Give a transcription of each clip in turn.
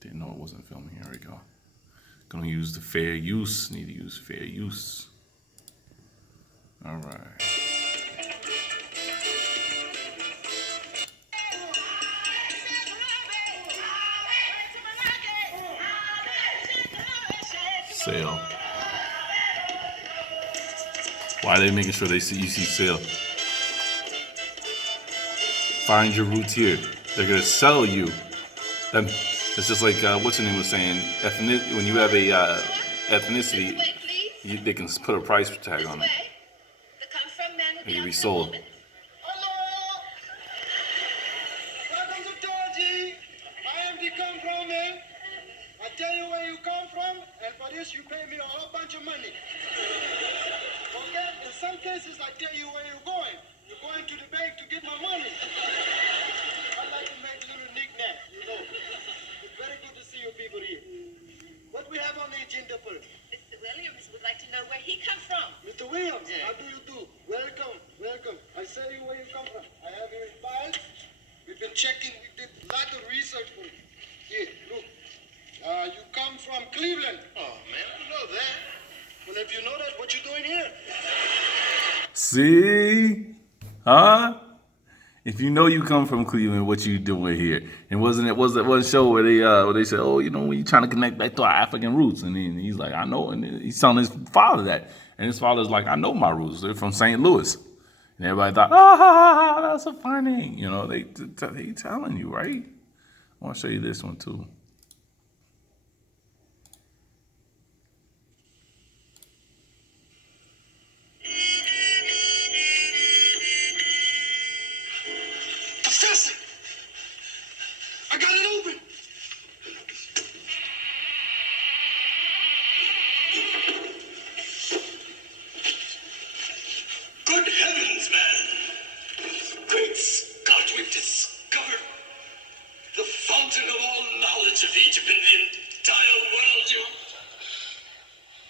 Didn't know it wasn't filming. Here we go. Gonna use the fair use. Need to use fair use. All right. Sale. Why are they making sure you see sale? Find your roots here. They're gonna sell you. It's just like what's your name was saying. When you have a ethnicity, they can put a price tag on it. It can be sold. Hello. Welcome to Georgie. I am the come from man. I tell you where you come from, and for this you pay me a whole bunch of money. Okay? In some cases I tell you where you're going. You're going to the bank to get my money. I like to make little knickknacks, you know. It's very good to see you people here. What we have on the agenda first? Mr. Williams would like to know where he comes from. Mr. Williams, Yeah. how do you do? Welcome, welcome. I say you where you come from. I have your files. We've been checking. We did a lot of research for you. Here, look. You come from Cleveland. Oh, man, I know that. Well, if you know that, what you doing here? See? Huh? If you know you come from Cleveland, what you doing here? And wasn't it one show where they said, oh, you know, we trying to connect back to our African roots, and then he's like, I know, and he's telling his father that, and his father's like, I know my roots. They're from St. Louis, and everybody thought, oh, that's so funny. You know, they telling you, right? I want to show you this one too. Professor! I got it open! Good heavens, man! Great Scott, we've discovered the fountain of all knowledge of Egypt in the entire world.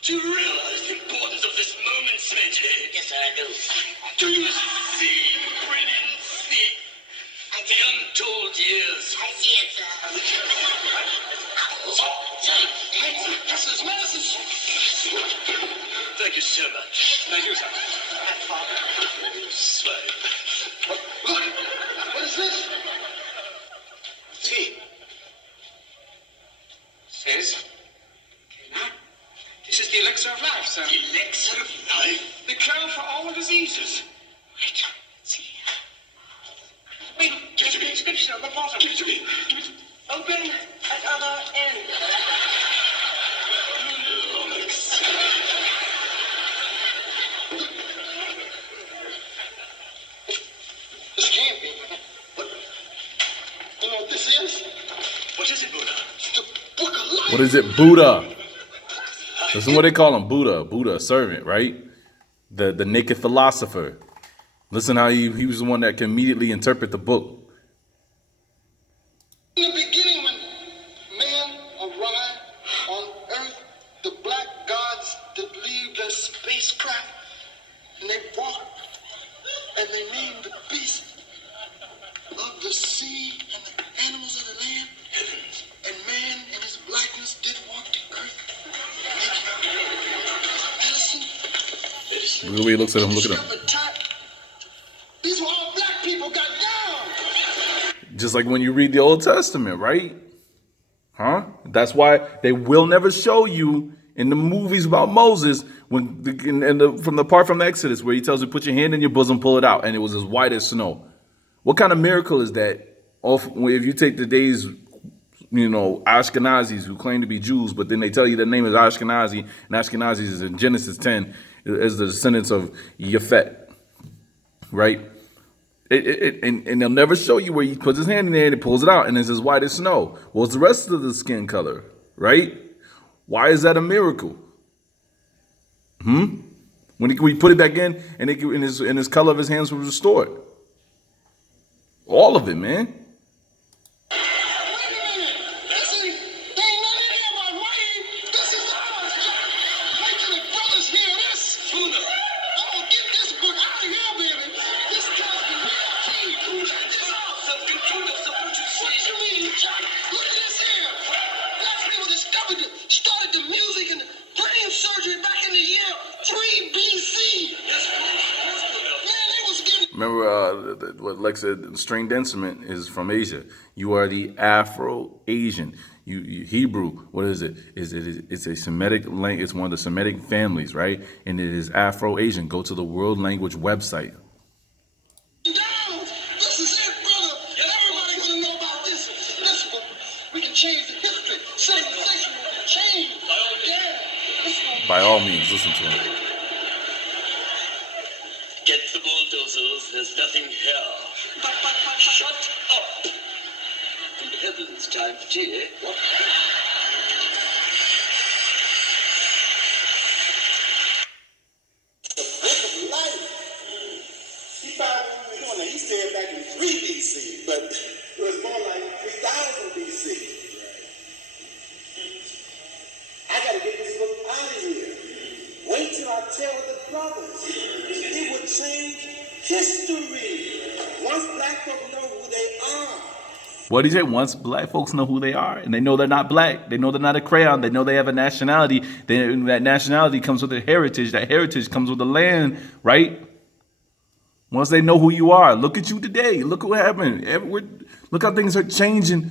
Do you realize the importance of this moment, Smedge? Yes, sir, I do. Do you see, brilliant, see? The untold years. I see it, sir. That's his message. Thank you so much. Thank you, sir. Slave. Look, what is this? See. Says, cannot. This is the elixir of life, sir. Elixir of life? The cure for all diseases. Wait, see. Wait, give it to me. Inscription on the bottom. Give it to me. Give it to me. Open at other end. This can't be. What? You know what this is? What is it, Buddha? It's the book of life. What is it, Buddha? That's what they call him, Buddha. Buddha, a servant, right? The naked philosopher. Listen how he was the one that can immediately interpret the book. In the beginning, when man arrived on Earth, the black gods that leave their spacecraft, and they walked, and they named the beasts of the sea and the animals of the land. And man in his blackness did walk the earth, making medicine. Look at the way he looks at him. Look at him. These were all black people got down. Just like when you read the Old Testament, right? Huh? That's why they will never show you in the movies about Moses from the part from Exodus where he tells you put your hand in your bosom, pull it out, and it was as white as snow. What kind of miracle is that? If you take today's, Ashkenazis who claim to be Jews, but then they tell you their name is Ashkenazi, and Ashkenazis is in Genesis 10 as the descendants of Yafet, right? And they'll never show you where he puts his hand in there and he pulls it out and it's as white as snow. What's the rest of the skin color, right? Why is that a miracle? When we put it back in and his color of his hands was restored. All of it, man. like I said, stringed instrument is from Asia. You are the Afro-Asian. You Hebrew, what is it? It's a Semitic language. It's one of the Semitic families, right? And it is Afro-Asian. Go to the World Language website. This is it, brother. Everybody want to know about this. Listen, we can change the history. Civilization will change. Yeah. By all means, listen to him. Get the bulldozers, there's nothing here. Shut up! Good heavens, time for tea, eh? What? The book of life. He found what we were doing. Now, he said back in 3 BC, but it was more like 3000 BC. I got to get this book out of here. Wait till I tell the brothers. It would change history. Once black folk know who they are. What did he say? Once black folks know who they are, and they know they're not black, they know they're not a crayon, they know they have a nationality, then that nationality comes with a heritage, that heritage comes with the land, right? Once they know who you are, look at you today. Look what happened. Look how things are changing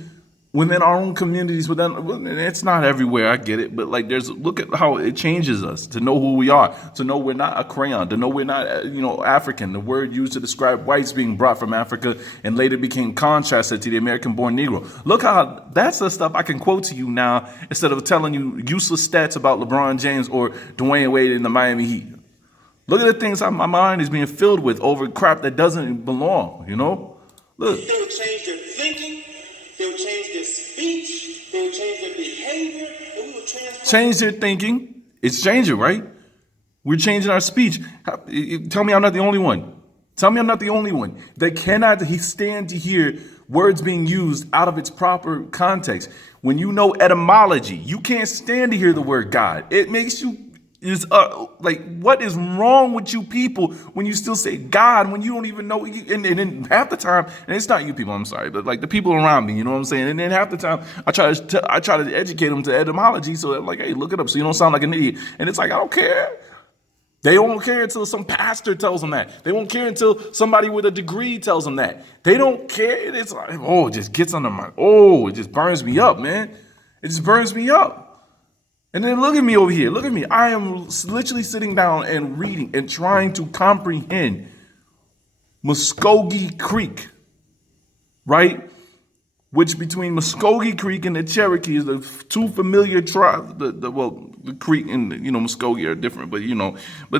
within our own communities. It's not everywhere, I get it, but like look at how it changes us to know who we are, to know we're not a crayon, to know we're not, African. The word used to describe whites being brought from Africa and later became contrasted to the American-born Negro. Look how that's the stuff I can quote to you now instead of telling you useless stats about LeBron James or Dwayne Wade in the Miami Heat. Look at the things my mind is being filled with over crap that doesn't belong, Look. They would change their thinking, they would change their speech, they would change their behavior, and we would transform. Change their thinking. It's changing, right? We're changing our speech. Tell me I'm not the only one. Tell me I'm not the only one. They cannot stand to hear words being used out of its proper context. When you know etymology, you can't stand to hear the word God. It makes you what is wrong with you people when you still say God when you don't even know? And then half the time, and it's not you people, I'm sorry, but like the people around me, you know what I'm saying? And then half the time, I try to educate them to etymology, so they're like, hey, look it up so you don't sound like an idiot. And it's like, I don't care. They won't care until some pastor tells them that. They won't care until somebody with a degree tells them that. They don't care. It's like, it just gets under it just burns me up, man. It just burns me up. And then look at me over here. Look at me. I am literally sitting down and reading and trying to comprehend Muskogee Creek, right? Which between Muskogee Creek and the Cherokee is the two familiar tribes. The Creek and Muskogee are different, but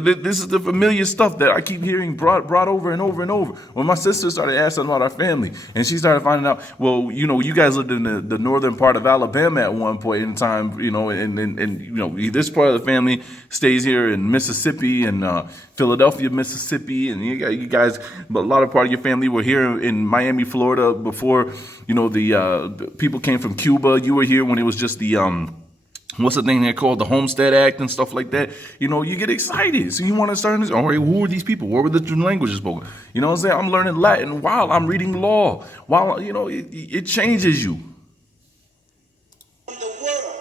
this is the familiar stuff that I keep hearing brought over and over and over. When my sister started asking about our family, and she started finding out, well, you guys lived in the northern part of Alabama at one point in time, and this part of the family stays here in Mississippi and Philadelphia, Mississippi, and you guys, but a lot of part of your family were here in Miami, Florida before, the people came from Cuba. You were here when it was just the what's the thing they called the Homestead Act and stuff like that. You get excited. So you want to start this. All right, who are these people? What were the languages spoken? You know what I'm saying? I'm learning Latin while I'm reading law. While it changes you. The world.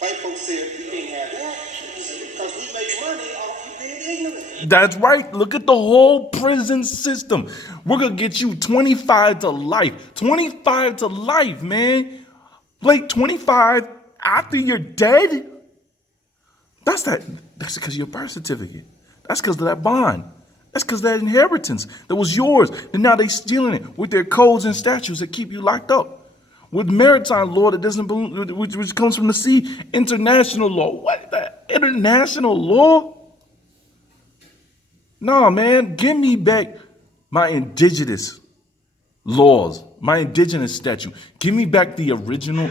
White folks said we can't have that because we make money off you being ignorant. That's right. Look at the whole prison system. We're going to get you 25 to life. 25 to life, man. Like 25 after you're dead? That's because of your birth certificate. That's because of that bond. That's because of that inheritance that was yours. And now they're stealing it with their codes and statutes that keep you locked up. With maritime law that doesn't belong, which comes from the sea. International law. What the? International law? No, man. Give me back my indigenous laws, my indigenous statute. Give me back the original